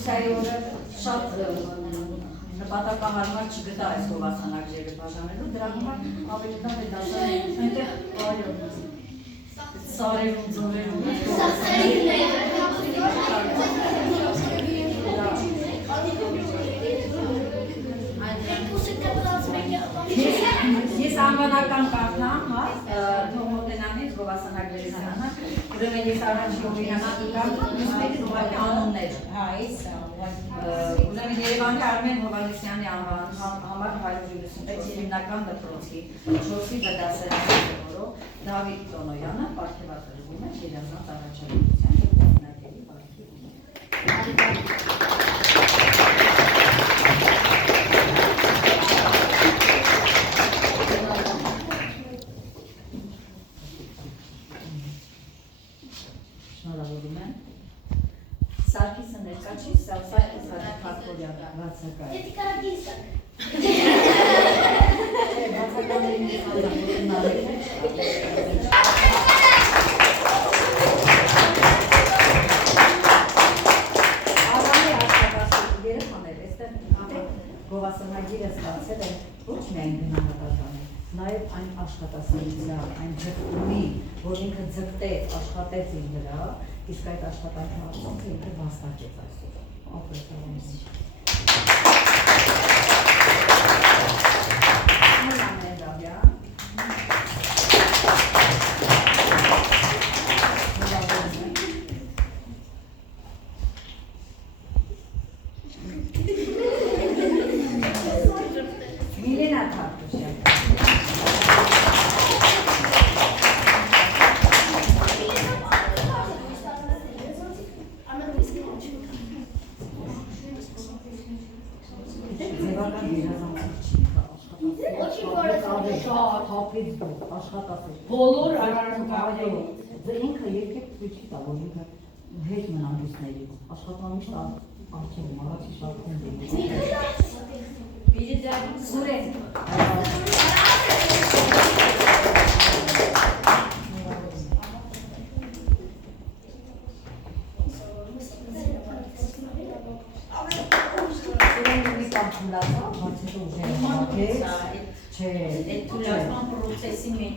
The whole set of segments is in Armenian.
դիսկուսիայի օրը շատ նպատակահարմար չգտա այս գովասանագրերը բաժանելու, դրա համար ավելի լավ է դասել այնտեղ սարերում, ձորերում Ես անվանական կարդամ, թող մոտենանից գովասանագրերի հանանակ, ուրեմն ես առաջի օրինակի կարդամ, մյուսներից ուղղակի անուններ։ Ուրեմն Երևանի Արմեն Հովհաննիսյանի անվան համար 176 հիմնական դպրոցի 4-ի բդասարանի տնօրեն Դավիթ Տոնոյանը պարգևատրվում է գերազանց առաջադիմության և դեսնագերի պարգևում։ Շնորհավորում եմ։ Սարգիսը ներկա չի, Սարգիս Հակոբյանը բացակայ։ Դե կարագիստակ։ Բացակայների հանդիպումները։ Ալանի արտադրության երեխաներ, այստեղ գովասանագիրը ստացել է ոչ միայն գնահատականը, նաև այն աշխատասիրության, այն ձգտումի, որ ինքը ձգտեց, աշխատեց իր վրա, իսկ այդ աշխատանքի արդյունքը ինքը վաստակեց այսօր։ Ապրեցավանից։ Միլենա Թարթուշյան։ Ձևական երազանքներ չի աշխատասեր։ Բոլոր արարողների ինքը երկեք չի տա, որ ինքը հետ մնան լուսների, աշխատան միշտ արջևում, առաջի շարքում դեպի։ Սուրեն։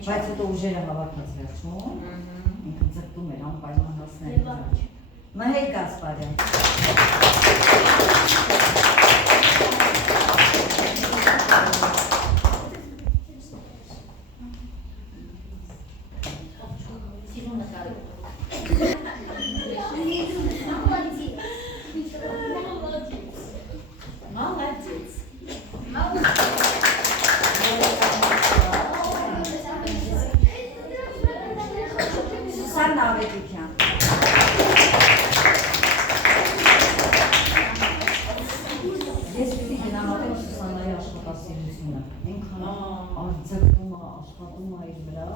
Բայց հետո ուժերը հավաքած վերջում, ինքը ձգտում էր անպայման հասնել։ Մհեր Գասպարյան։ Սուսաննա Ավետիքյան։ Ես պիտի գնահատեմ Սուսաննայի աշխատասիրությունը, ինքան ձգտում է, աշխատում է իր վրա,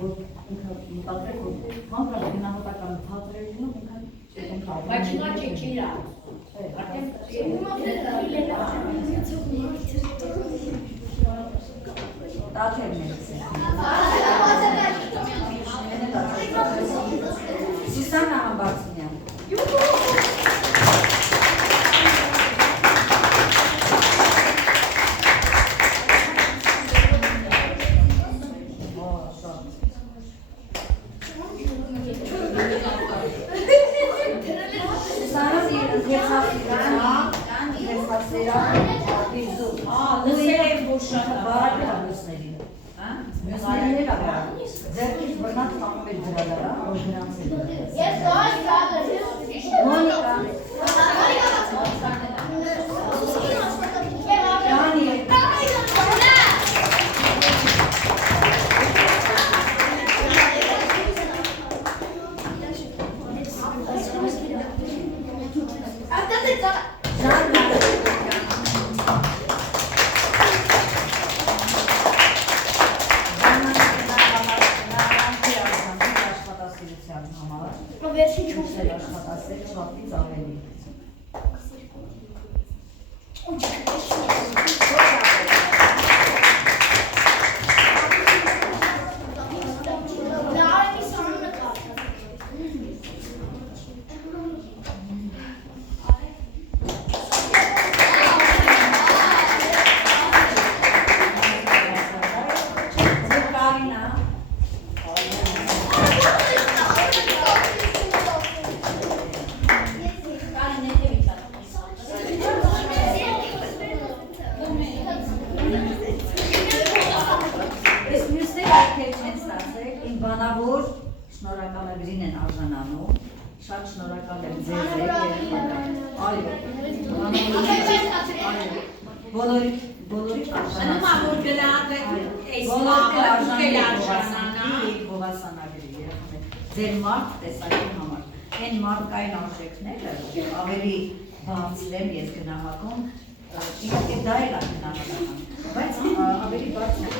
որ ինքը մտածեք, որ մանրավ գնահատականը թատր է լինում, ինքան բայց նա չեքիրա։ Տաթերներից է։ Սուսաննա Համբարձումյան։ Ձերքից բռնած տանում էր դրալարա, որ գրանցել է։ Ես դոյս Մոնիկա։ Դանիել։ Վերջին չուս աշխատասեր շատից ավելի։ են արժանանում, շատ շնորհակալ եմ ձեզ երեխաներ, բոլորի գովասանագրի երեխաներ, ձեր մարդ տեսակի համար, են մարդկային արժեքները ավելի բարձր են ես գնահատում, իհարկե դա էլ ակնահատական, բայց ավելի բարձր